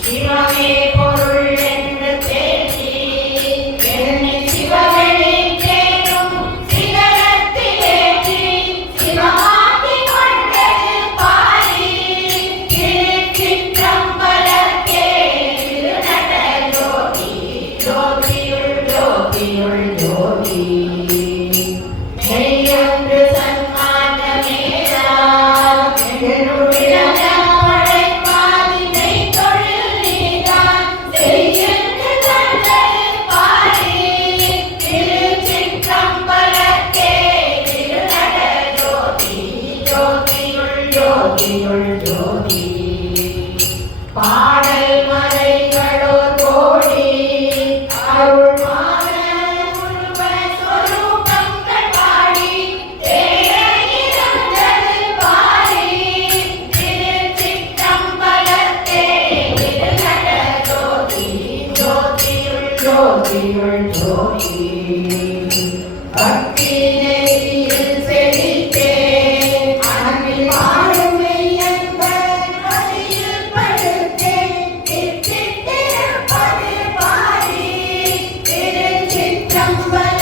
சிவமே பொருள் என்று தேடி என்னை சிவனே தேடும் சிகரத்திலேற்றி சிவமாக்கி கொண்டது பாரி திருச்சிற்றம்பலத்தே திருநட ஜோதி ஜோதியுள் ஜோதியுள் ஜோதி நெய்யொன்று சன்மானமேரா என்னுடைய பாடல் மறைகளோர் கோடி அருள் சொரூபங்கள் பாடி தேரது பாடி திருச்சிற்றம்பலத்தே திருநட ஜோதி ஜோதியுள் ஜோதியுள் ஜோதி பக்தி நெறியில் செழித்தே அன்பில் வாழும் மெய்யன்பர் வழியில் படுத்தே திருச்சிற்றம்பலம் பாடி திருச்சிற்றம்பலம்